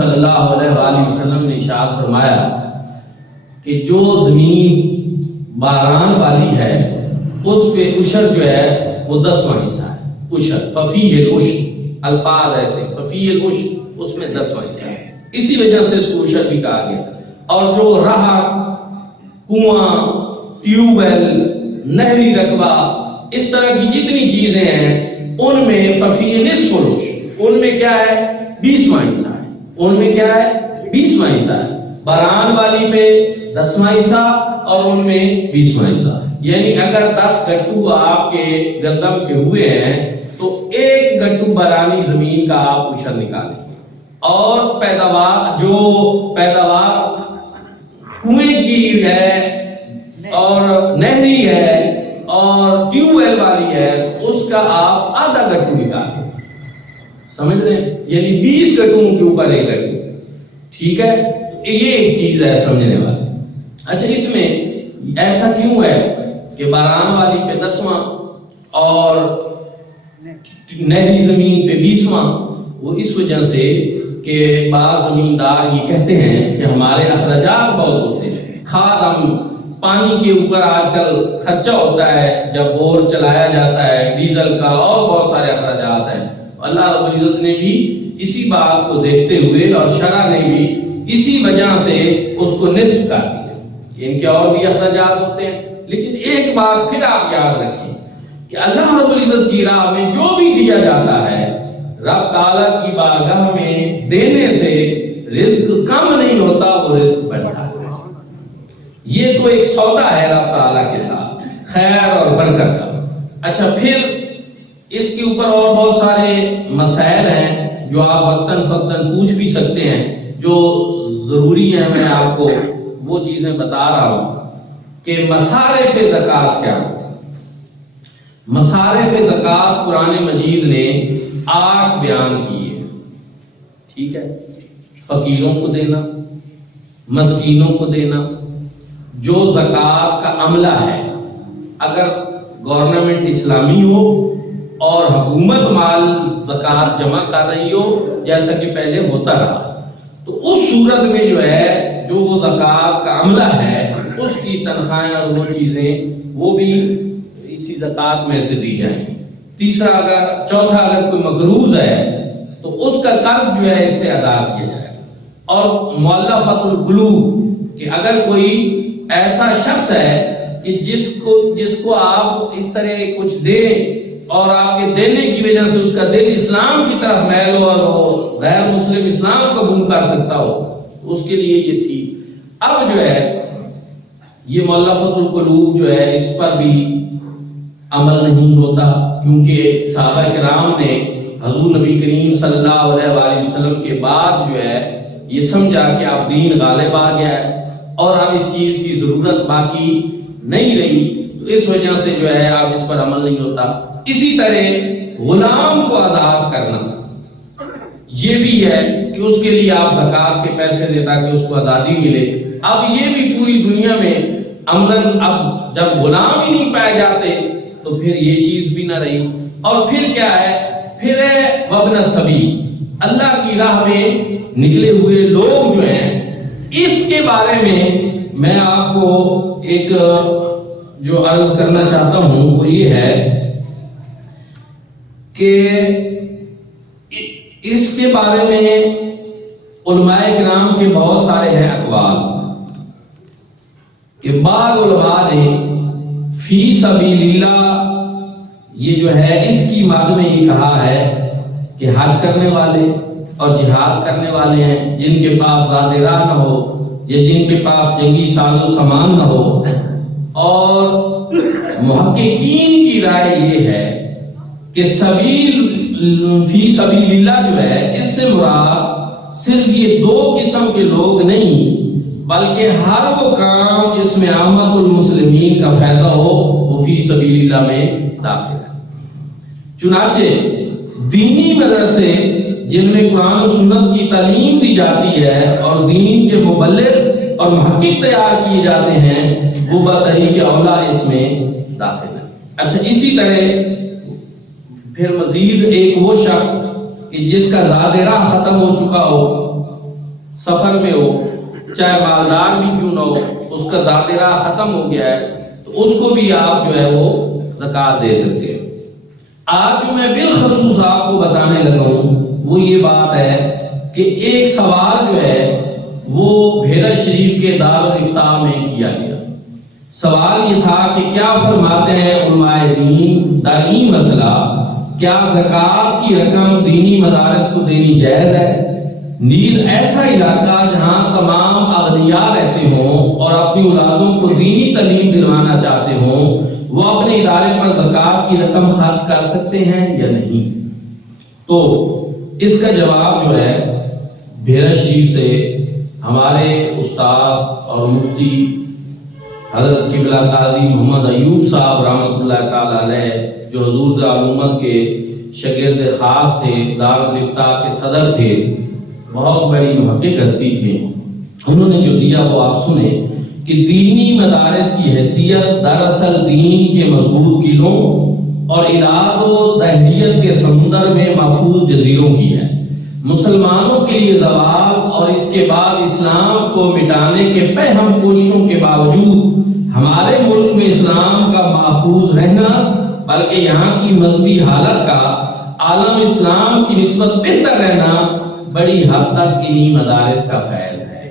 صلی اللہ علیہ وآلہ وسلم نے ارشاد فرمایا کہ جو زمین باران والی ہے اس پہ عشر جو ہے وہ 10واں حصہ ہے. عشر ففیہ العشر، الفاظ ایسے ففیہ العشر، اس میں 10واں حصہ ہے، اسی وجہ سے اس کو عشر بھی کہا گیا. اور جو رہا، کنواں، ٹیوب ویل، نہری رقبہ، اس طرح کی جتنی چیزیں ہیں ان میں ففی نصف العشر، ان میں کیا ہے 20واں حصہ ہے. ان میں کیا ہے 20واں حصہ ہے. باران والی پہ 10واں حصہ اور ان میں 20واں حصہ. یعنی اگر 10 گٹو آپ کے گندم کے ہوئے ہیں تو 1 گٹو بارانی زمین کا آپ عشر نکالیں گے. اور پیداوار کنویں کی ہے اور نہری ہے اور ٹیوب ویل والی ہے اس کا آپ آدھا گٹو نکالیں. سمجھ رہے ہیں؟ یعنی 20 گٹوں کے اوپر 1 گٹو. ٹھیک ہے، یہ ایک چیز ہے سمجھنے والی. اچھا، اس میں ایسا کیوں ہے کہ باران والی پہ 10واں اور نہری زمین پہ 20واں؟ وہ اس وجہ سے کہ بعض زمیندار یہ کہتے ہیں کہ ہمارے اخراجات بہت ہوتے ہیں. کھاد، ہم پانی کے اوپر آج کل خرچہ ہوتا ہے جب بور چلایا جاتا ہے، ڈیزل کا اور بہت سارے اخراجات ہیں. اللہ رب العزت نے بھی اسی بات کو دیکھتے ہوئے اور شرع نے بھی اسی وجہ سے اس کو نصف کر دیا. ان کے اور بھی اخراجات ہوتے ہیں، لیکن ایک بات پھر آپ یاد رکھیں کہ اللہ رب العزت کی راہ میں جو بھی دیا جاتا ہے رب تعالیٰ کی بارگاہ میں دینے سے رزق کم نہیں ہوتا، وہ رزق بڑھتا ہے. یہ تو ایک سودا ہے رب تعالیٰ کے ساتھ، خیر اور برکت کا. اچھا، پھر اس کے اوپر اور بہت سارے مسائل ہیں جو آپ وقتاً فوقتاً پوچھ بھی سکتے ہیں، جو ضروری ہیں. میں آپ کو وہ چیزیں بتا رہا ہوں کہ مصارف زکوٰۃ کیا ہے. مصارف زکوٰۃ قرآن مجید نے 8 بیان کیے. ٹھیک ہے، فقیروں کو دینا، مسکینوں کو دینا، جو زکوٰۃ کا عملہ ہے. اگر گورنمنٹ اسلامی ہو اور حکومت مال زکوٰۃ جمع کر رہی ہو جیسا کہ پہلے ہوتا رہا، تو اس صورت میں جو ہے جو وہ زکوٰۃ کا عملہ ہے اس کی تنخواہیں اور وہ چیزیں وہ بھی اسی زکوٰۃ میں سے دی جائیں. چوتھا اگر کوئی مقروض ہے تو اس کا قرض جو ہے اس سے ادا کیا جائے. اور مؤلفۃ القلوب، کہ اگر کوئی ایسا شخص ہے کہ جس کو آپ اس طرح کچھ دیں اور آپ کے دینے کی وجہ سے اس کا دل اسلام کی طرف میل ہو اور وہ غیر مسلم اسلام قبول کر سکتا ہو، اس کے لیے یہ تھی. اب جو ہے یہ مؤلفۃ القلوب جو ہے اس پر بھی عمل نہیں ہوتا، کیونکہ صحابہ کرام نے حضور نبی کریم صلی اللہ علیہ وآلہ وسلم کے بعد جو ہے یہ سمجھا کہ اب دین غالب آ گیا ہے اور اب اس چیز کی ضرورت باقی نہیں رہی، تو اس وجہ سے جو ہے اب اس پر عمل نہیں ہوتا. اسی طرح غلام کو آزاد کرنا یہ بھی ہے کہ اس کے لیے آپ زکوٰۃ کے پیسے دیں تاکہ اس کو آزادی ملے. اب یہ بھی پوری دنیا میں عملاً اب جب غلام ہی نہیں پائے جاتے تو پھر یہ چیز بھی نہ رہی. اور پھر کیا ہے، پھر ہے وابن السبیل، اللہ کی راہ میں نکلے ہوئے لوگ جو ہیں. اس کے بارے میں آپ کو ایک جو عرض کرنا چاہتا ہوں وہ یہ ہے کہ اس کے بارے میں علماء کرام کے بہت سارے ہیں اقوال، کہ بعض علماء نے فی سبیل اللہ یہ جو ہے اس کی معنی میں یہ کہا ہے کہ حج کرنے والے اور جہاد کرنے والے ہیں جن کے پاس زاد راہ نہ ہو یا جن کے پاس جنگی ساز و سامان نہ ہو. اور محققین کی رائے یہ ہے کہ فی سبیل اللہ جو ہے اس سے مراد صرف یہ 2 قسم کے لوگ نہیں بلکہ ہر وہ کام جس میں عامت المسلمین کا فائدہ ہو وہ فی سبیل اللہ میں داخل ہے. چنانچہ دینی مدرسے جن میں قرآن و سنت کی تعلیم دی جاتی ہے اور دین کے مبلغ اور محقق تیار کیے جاتے ہیں وہ بطریق اولا اس میں داخل ہے. اچھا، اسی طرح پھر مزید ایک وہ شخص کہ جس کا زاد راہ ختم ہو چکا ہو سفر میں ہو، چاہے مالدار بھی کیوں نہ ہو، اس کا ذاترہ ختم ہو گیا ہے تو اس کو بھی آپ جو ہے وہ زکوٰۃ دے سکتے ہیں۔ آج جو میں بالخصوص آپ کو بتانے لگا ہوں وہ یہ بات ہے کہ ایک سوال جو ہے وہ بھیرا شریف کے دارالافتاء میں کیا گیا۔ سوال یہ تھا کہ کیا فرماتے ہیں علماء دین دینی مسئلہ، کیا زکوٰۃ کی رقم دینی مدارس کو دینی جائز ہے؟ نیل ایسا علاقہ جہاں تمام اغنیاء رہتے ہوں اور اپنی اولادوں کو دینی تعلیم دلوانا چاہتے ہوں، وہ اپنے ادارے پر زکوٰۃ کی رقم خرچ کر سکتے ہیں یا نہیں؟ تو اس کا جواب جو ہے بھیرا شریف سے ہمارے استاد اور مفتی حضرت قبلہ قاضی محمد ایوب صاحب رحمۃ اللہ تعالی علیہ، جو حضور علومت کے شاگرد خاص تھے، دارالافتاء کے صدر تھے، بہت بڑی محقق ہستی تھے، انہوں نے جو دیا وہ آپ سنیں کہ دینی مدارس کی حیثیت دراصل دین کے مضبوط قلعوں اور اراد و دہلیت کے سمندر میں محفوظ جزیروں کی ہے۔ مسلمانوں کے لیے زوال اور اس کے بعد اسلام کو مٹانے کے پہم کوششوں کے باوجود ہمارے ملک میں اسلام کا محفوظ رہنا، بلکہ یہاں کی مذہبی حالت کا عالم اسلام کی نسبت بہتر رہنا بڑی حد تک انہی مدارس کا فیض ہے۔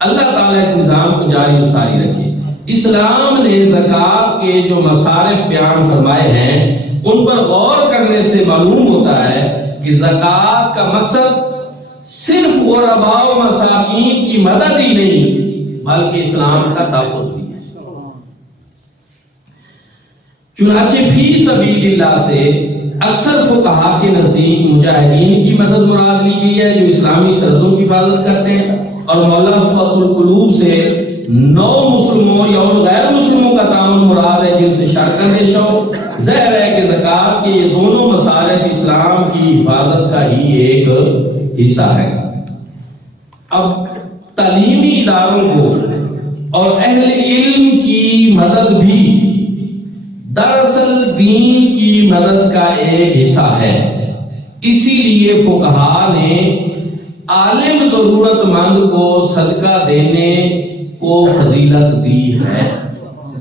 اللہ تعالیٰ اس نظام کو جاری و ساری رکھے۔ اسلام نے زکوٰۃ کے جو مصارف بیان فرمائے ہیں ان پر غور کرنے سے معلوم ہوتا ہے کہ زکوٰۃ کا مقصد صرف غرباء و مساکین کی مدد ہی نہیں بلکہ اسلام کا تحفظ بھی ہے۔ چنانچہ فی سبیل اللہ سے اکثر فقہا کے نزدیک مجاہدین کی مدد مراد لی گئی ہے جو اسلامی سرحدوں کی حفاظت کرتے ہیں، اور مؤلفۃ القلوب سے نو مسلموں یا غیر مسلموں کا تعاون مراد ہے جن سے شرک اندیشہ ہو۔ ظاہر ہے کہ زکوٰۃ کے یہ دونوں مصارف اسلام کی حفاظت کا ہی ایک حصہ ہے۔ اب تعلیمی اداروں کو اور اہل علم کی مدد بھی دراصل دین کی مدد کا ایک حصہ ہے۔ اسی لیے فقہا نے عالم ضرورت مند کو صدقہ دینے کو فضیلت دی ہے۔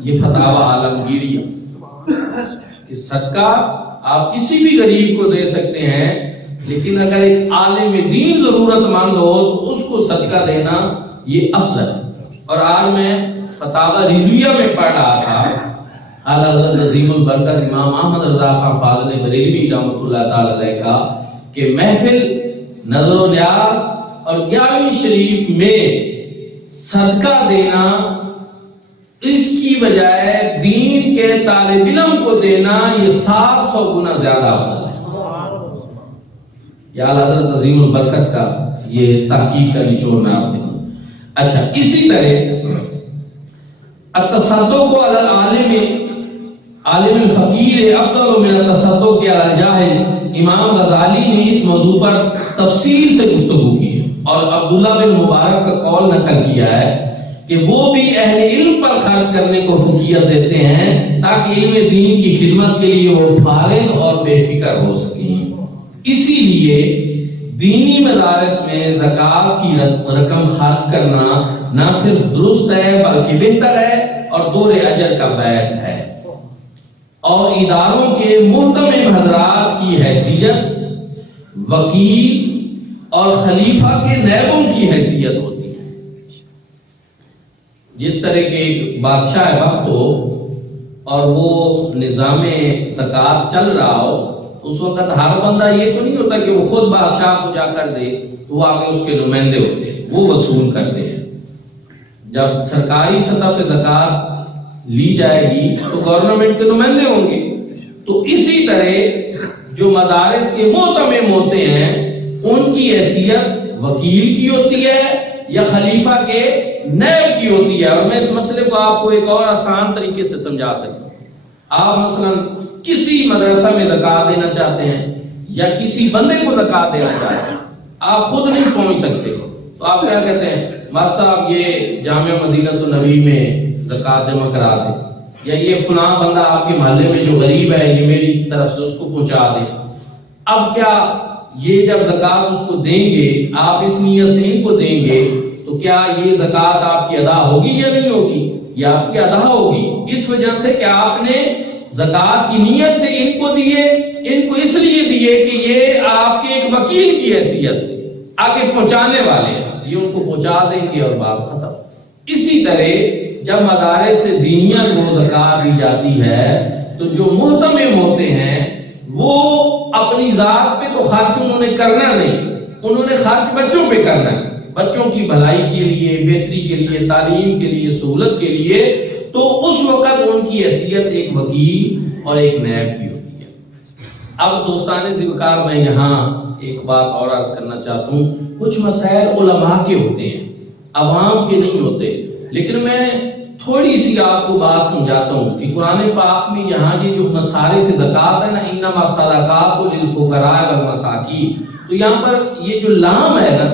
یہ فتاوی عالمگیریہ کہ صدقہ آپ کسی بھی غریب کو دے سکتے ہیں، لیکن اگر ایک عالم دین ضرورت مند ہو تو اس کو صدقہ دینا یہ افضل ہے۔ اور آج میں فتاوی رضویہ میں پڑھ رہا تھا اعلیٰ حضرت عظیم البرکت امام احمد رضا خان فاضل بریلوی رحمۃ اللہ تعالی علیہ کا کہ محفل نظر و نیاز اور 11ویں شریف میں صدقہ دینا اس کی بجائے دین کے طالب علم کو دینا یہ 700 گنا زیادہ افضل ہے۔ یا اعلیٰ حضرت عظیم البرکت کا یہ تحقیق کا نچوڑ میں آپ دیکھوں۔ اچھا، اسی طرح التصدق علی العالم عالم الفقیر افضل من التصدق علی الجاہل، امام غزالی نے اس موضوع پر تفصیل سے گفتگو کی ہے اور عبداللہ بن مبارک کا قول نقل کیا ہے کہ وہ بھی اہل علم پر خرچ کرنے کو فقیت دیتے ہیں تاکہ علم دین کی خدمت کے لیے وہ فارغ اور بے فکر ہو سکیں۔ اسی لیے دینی مدارس میں زکوٰۃ کی رقم خرچ کرنا نہ صرف درست ہے بلکہ بہتر ہے اور دور اجر کا باعث ہے۔ اور اداروں کے محتمم حضرات کی حیثیت وکیل اور خلیفہ کے نائبوں کی حیثیت ہوتی ہے۔ جس طرح کے ایک بادشاہ وقت ہو اور وہ نظام زکوٰۃ چل رہا ہو، اس وقت ہر بندہ یہ تو نہیں ہوتا کہ وہ خود بادشاہ کو جا کر دے، وہ آگے اس کے نمائندے ہوتے ہیں، وہ وصول کرتے ہیں۔ جب سرکاری سطح پہ زکوٰۃ لی جائے گی تو گورنمنٹ کے نمائندے ہوں گے۔ تو اسی طرح جو مدارس کے معتمم ہوتے ہیں ان کی حیثیت وکیل کی ہوتی ہے یا خلیفہ کے نائب کی ہوتی ہے۔ اور میں اس مسئلے کو آپ کو ایک اور آسان طریقے سے سمجھا سکتا ہوں۔ آپ مثلا کسی مدرسہ میں زکوٰۃ دینا چاہتے ہیں یا کسی بندے کو زکوٰۃ دینا چاہتے ہیں، آپ خود نہیں پہنچ سکتے تو آپ کیا کہتے ہیں، ماسٹر صاحب یہ جامعہ مدینہ النبی میں زکوٰۃ جمع کرا دیں، یا یہ فلاں بندہ آپ کے محلے میں جو غریب ہے یہ میری طرف سے اس کو پہنچا دیں۔ اب کیا یہ جب زکوٰۃ اس کو دیں گے، آپ اس نیت سے ان کو دیں گے، تو کیا یہ زکوٰۃ آپ کی ادا ہوگی یا نہیں ہوگی؟ یہ آپ کی ادا ہوگی، اس وجہ سے کہ آپ نے زکوٰۃ کی نیت سے ان کو دیے، ان کو اس لیے دیے کہ یہ آپ کے ایک وکیل کی حیثیت سے آگے پہنچانے والے ہیں، یہ ان کو پہنچا دیں گے اور بات ختم۔ اسی طرح جب مدارس دینیہ کو زکوٰۃ دی جاتی ہے تو جو محتمم ہوتے ہیں وہ اپنی ذات پہ تو خرچ انہوں نے کرنا نہیں، انہوں نے خرچ بچوں پہ کرنا ہے، بچوں کی بھلائی کے لیے، بہتری کے لیے، تعلیم کے لیے، سہولت کے لیے، تو اس وقت ان کی حیثیت ایک وکیل اور ایک نیب کی ہوتی ہے۔ اب دوستان ذوالفقار میں یہاں ایک بات اور عرض کرنا چاہتا ہوں، کچھ مسائل علماء کے ہوتے ہیں، عوام کے نہیں ہوتے، لیکن میں تھوڑی سی آپ کو بات سمجھاتا ہوں کہ قرآن پاک میں یہاں یہ جو مصارف زکوٰۃ ہے نا، انما الصدقات للفقراء والمساکین، تو یہاں پر یہ جو لام ہے نا،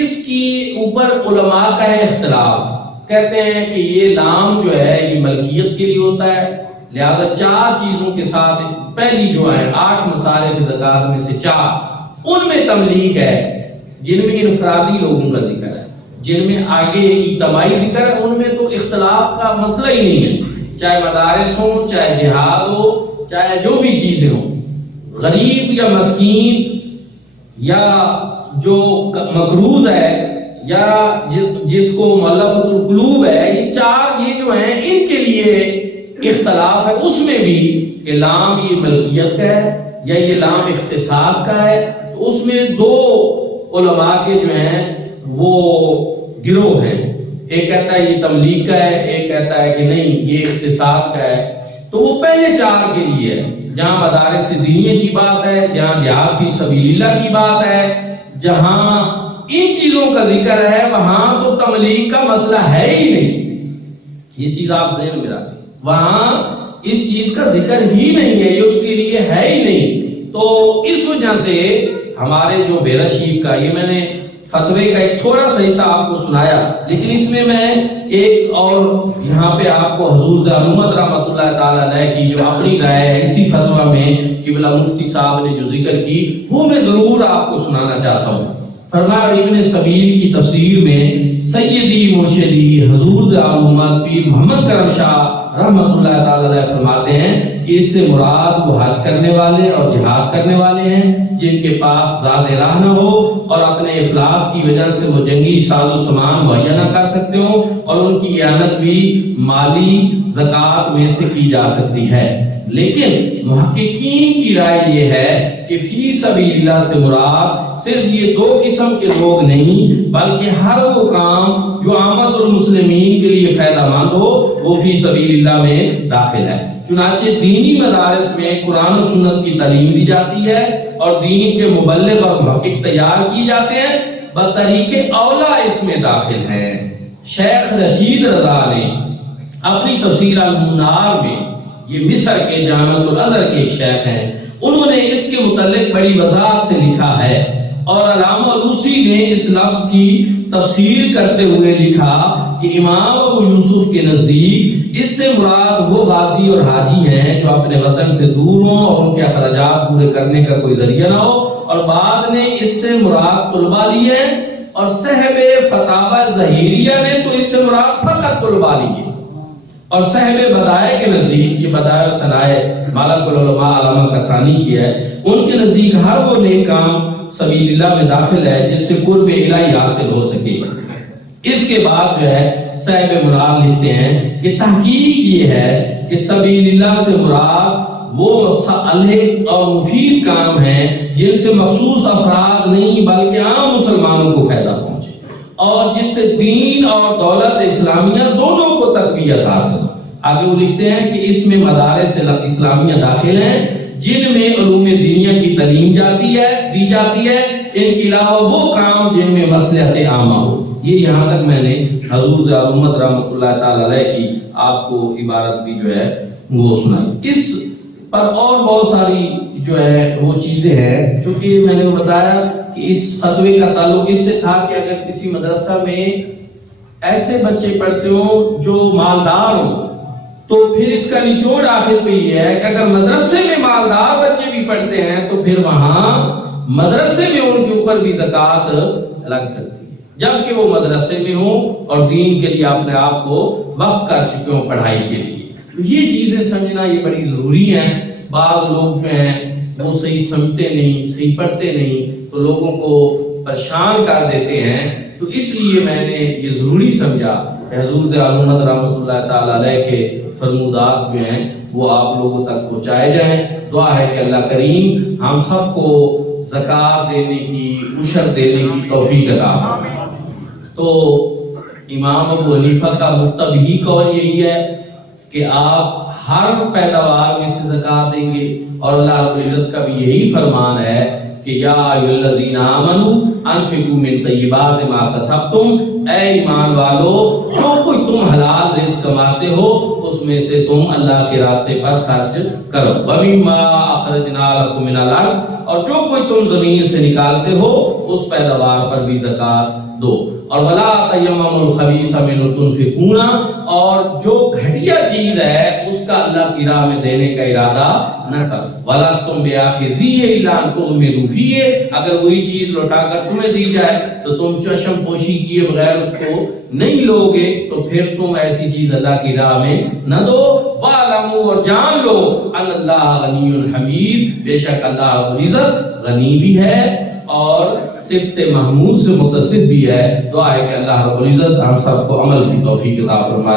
اس کی اوپر علماء کا ہے اختلاف، کہتے ہیں کہ یہ لام جو ہے یہ ملکیت کے لیے ہوتا ہے، لہذا 4 چیزوں کے ساتھ، پہلی جو ہے 8 مصارف زکوٰۃ میں سے 4 ان میں تملیغ ہے، جن میں انفرادی لوگوں کا ذکر ہے، جن میں آگے اجتماعی ذکر ہے، ان میں تو اختلاف کا مسئلہ ہی نہیں ہے، چاہے مدارس ہوں، چاہے جہاد ہو، چاہے جو بھی چیزیں ہوں، غریب یا مسکین یا جو مقروض ہے یا جس کو مؤلفۃ القلوب ہے، یہ 4 یہ جو ہیں ان کے لیے اختلاف ہے، اس میں بھی کہ لام یہ ملکیت کا ہے یا یہ لام اختصاص کا ہے، تو اس میں 2 علماء کے جو ہیں وہ گروہ ہیں، ایک کہتا ہے یہ تملیغ کا ہے، ایک کہتا ہے کہ نہیں یہ اختصاص کا ہے۔ تو وہ پہلے 4 کے لیے ہے، جہاں مدارس دینیہ کی بات ہے، جہاں جہاد فی سبیل اللہ کی بات ہے، جہاں ان چیزوں کا ذکر ہے، وہاں تو تملیغ کا مسئلہ ہے ہی نہیں، یہ چیز آپ ذہن میں رکھیں، وہاں اس چیز کا ذکر ہی نہیں ہے، یہ اس کے لیے ہے ہی نہیں۔ تو اس وجہ سے ہمارے جو بیرہ شریف کا، یہ میں نے فتوے کا ایک تھوڑا سا حصہ آپ کو سنایا، لیکن اس میں ایک اور یہاں پہ آپ کو حضور زیادہ رحمۃ اللہ تعالیٰ علیہ کی جو اپنی رائے ہے اسی فتوہ میں قبلہ مفتی صاحب نے جو ذکر کی، وہ میں ضرور آپ کو سنانا چاہتا ہوں۔ فرمایا ابن سبیل کی تفسیر میں سیدی مرشدی حضور زیادہ پیر محمد کرم شاہ رحمۃ اللہ تعالیٰ علیہ فرماتے ہیں کہ اس سے مراد وہ حج کرنے والے اور جہاد کرنے والے ہیں جن کے پاس ذات راہ نہ ہو اور اپنے افلاس کی وجہ سے وہ جنگی ساز و سامان مہیا نہ کر سکتے ہوں، اور ان کی اعانت بھی مالی زکوٰۃ میں سے کی جا سکتی ہے۔ لیکن محققین کی رائے یہ ہے کہ فی سبیل اللہ سے مراد صرف یہ 2 قسم کے لوگ نہیں، بلکہ ہر وہ کام جو عامت المسلمین کے لیے فائدہ مند ہو وہ فی سبیل اللہ میں داخل ہے۔ چنانچہ دینی مدارس میں قرآن و سنت کی تعلیم دی جاتی ہے اور دین کے مبلغ اور محقق تیار کیے جاتے ہیں، بطریق اولا اس میں داخل ہیں۔ شیخ رشید رضا نے اپنی تفسیر المنار میں، یہ مصر کے جامعۃ الازہر کے ایک شیخ ہیں، انہوں نے اس کے متعلق بڑی وضاحت سے لکھا ہے، اور علامہ علوسی نے اس لفظ کی تفسیر کرتے ہوئے لکھا کہ امام ابو یوسف کے نزدیک اس سے مراد وہ غازی اور حاجی ہیں جو اپنے وطن سے دور ہوں اور ان کے اخراجات پورے کرنے کا کوئی ذریعہ نہ ہو، اور بعد نے اس سے مراد طلباء لیے، اور صاحب فتاوی ظہیریہ نے تو اس سے مراد فقط طلباء لیے، اور صاحب بدائع کے نزدیک، یہ بدائع و صنائع مالک العلماء علامہ کسانی کی ہے، ان کے نزدیک ہر وہ نیک کام سبیل اللہ میں داخل ہے جس سے قرب الہی حاصل ہو سکے۔ اس کے بعد جو ہے صاحب مراد لکھتے ہیں کہ تحقیق یہ ہے کہ سبیل اللہ سے مراد وہ صالح اور مفید کام ہیں جن سے مخصوص افراد نہیں بلکہ عام مسلمانوں کو فائدہ پہنچے، اور جس سے دین اور دولت اسلامیہ دونوں کو تقویت حاصل ہو۔ آگے وہ لکھتے ہیں کہ اس میں مدارس اسلامیہ داخل ہیں جن میں علوم دینیہ کی تعلیم دی جاتی ہے، ان کے علاوہ وہ کام جن میں مصلحت عامہ ہو۔ یہ یہاں تک میں نے حضور زیادہ رحمۃ اللہ تعالی علیہ کی آپ کو عبارت بھی جو ہے وہ سنائی۔ اس پر اور بہت ساری جو ہے وہ چیزیں ہیں، چونکہ میں نے بتایا کہ اس فتوے کا تعلق اس سے تھا کہ اگر کسی مدرسہ میں ایسے بچے پڑھتے ہوں جو مالدار ہوں، تو پھر اس کا نچوڑ آخر پہ یہ ہے کہ اگر مدرسے میں مالدار بچے بھی پڑھتے ہیں تو پھر وہاں مدرسے میں ان کے اوپر بھی زکوٰۃ لگ سکتی ہے، جبکہ وہ مدرسے میں ہوں اور دین کے لیے اپنے آپ کو وقف کر چکے ہوں پڑھائی کے لیے۔ تو یہ چیزیں سمجھنا یہ بڑی ضروری ہیں۔ بعض لوگ جو ہیں وہ صحیح سمجھتے نہیں، صحیح پڑھتے نہیں، تو لوگوں کو پریشان کر دیتے ہیں۔ تو اس لیے میں نے یہ ضروری سمجھا کہ حضور عالمت رحمۃ اللہ تعالیٰ علیہ کے فرمودات جو ہیں وہ آپ لوگوں تک پہنچائے جائیں۔ دعا ہے کہ اللہ کریم ہم سب کو زکوٰۃ دینے کی، عشر دینے کی توفیق عطا فرمائے۔ تو امام ابو حنیفہ کا مفتبی قول یہی ہے کہ آپ ہر پیداوار میں سے زکوٰۃ دیں گے، اور اللہ رب العزت کا بھی یہی فرمان ہے کہ یا ایھا الذین آمنوا انفقوا من طیبات ما کسبتم، اے ایمان والو جو کوئی تم حلال رزق کماتے ہو اس میں سے تم اللہ کے راستے پر خرچ کرو، ومما اخرجنا لکم من الارض، اور جو کوئی تم زمین سے نکالتے ہو اس پیداوار پر بھی زکوٰۃ دو، اور ولا تیمموا الخبیث منہ تنفقون، اور جو گھٹیا چیز ہے اس کا اللہ کی راہ میں دینے کا ارادہ نہ کرو، ولستم بآخذیہ الا ان تغمضوا فیہ، اگر وہی چیز لوٹا کر تمہیں دی جائے تو تم چشم پوشی کیے بغیر اس کو نہیں لوگے، تو پھر تم ایسی چیز اللہ کی راہ میں نہ دو۔ وَاعْلَمُوا، اور جان لو، ان اللہ غنی حمید، بے شک اللہ رب العزت غنی بھی ہے اور صفت محمود سے متصف بھی ہے۔ دعا ہے کہ اللہ رب العزت ہم سب کو عمل کی توفیق عطا فرمائے۔